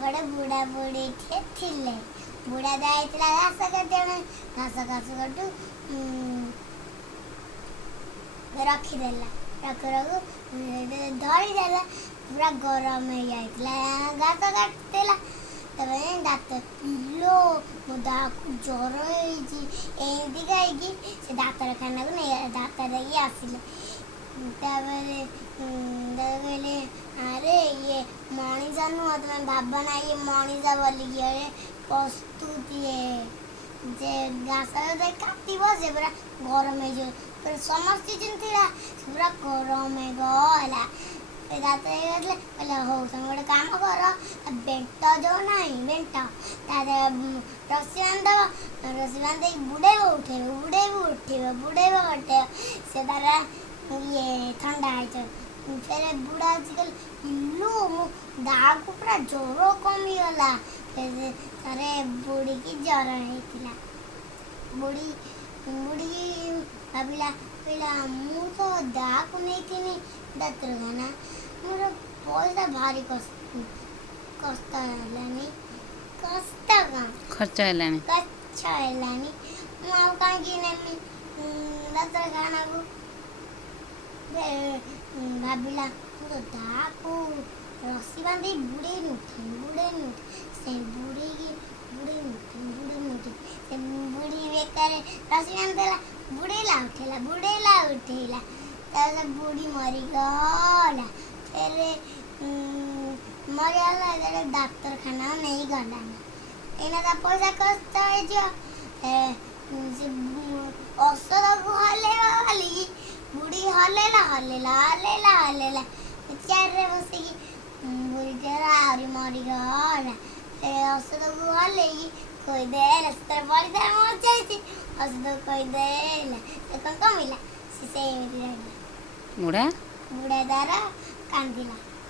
गोटे बुढ़ा बुढ़ी थिले बुढ़ा जाइला घास काटे घास घास कटू रखीदेला धरीदेला पूरा गरम हो जाइला घास काटदेला दात पिलो मो दाकू ज्वर एमती कहीकि से डाक्तरखाना को नहीं दात देखिए आसिले कहले अरे ये मनीषा नुह तुम भावना ये मनीषा बोलिकी अरे प्रस्तुति जे घास काट से पूरा गरम हो समस्त चिंता पूरा गरम होगा दात कहले हो तुम गोटे कम कर बेंट जो ना बेंट रस्सी बांधव रस्सी बांध बुड़ेब उठेब बुड़ेब उठेब बुड़ेब उठेब से तार ये ठंडा फिर बुढ़ा कल इलू मो दाग को पूरा ज्वर कमीगला तारे बुढ़ी की ज्वर होता बुढ़ी बुढ़ी भाविला कहला मु तो दाग को नहीं थी डाक्तरखाना मोर पैसा भारी कष्ट है कष्ट खर्च है मु कहीं नेमी डाक्तरखाना को भाविला तो दाग रस्सी बांधी बुड़े नुठी से बुढ़ी की बुढ़े नुठी से बुढ़ी बेकार रस्सी बांधेला बुड़ेला उठेला तब बुढ़ी मरीगला फिर मरीगला डाक्तरखाना नहीं गला एना पैसा खर्च औषध को हल्ले बुढ़ी हल्लेला चेयर बसिकी बुढ़ी आहरी मरीगला फिर औषध को हल्ले कहीदेला से पैसा मचाई औषध कहीदेला कमिला से बुढ़ा बुढ़ा बुढ़ा द्वारा कांदिला।